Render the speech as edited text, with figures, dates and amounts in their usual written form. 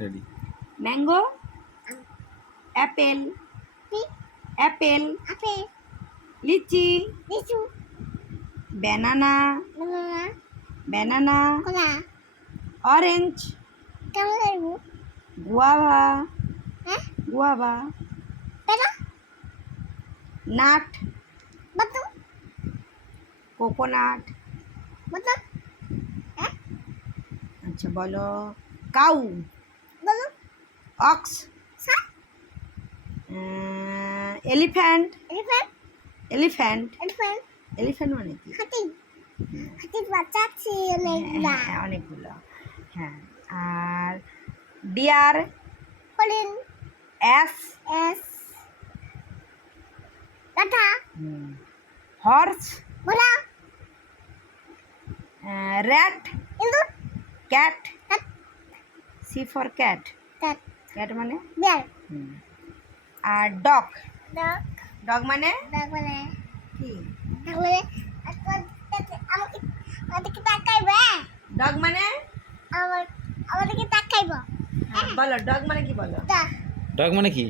Ready. Mango, apple, apple, litchi, banana, banana, orange, guava, guava, nut, coconut. আচ্ছা বলো, cow, ox, elephant, elephant, elephant মানে কি? হ্যাঁ, অনেকগুলো। হ্যাঁ, আর deer, ass, horse, rat, cat, C for cat, cat মানে আর ডগ, ডগ মানে কি? ডগ মানে বলো, ডগ মানে কি বলো? ডগ মানে কি?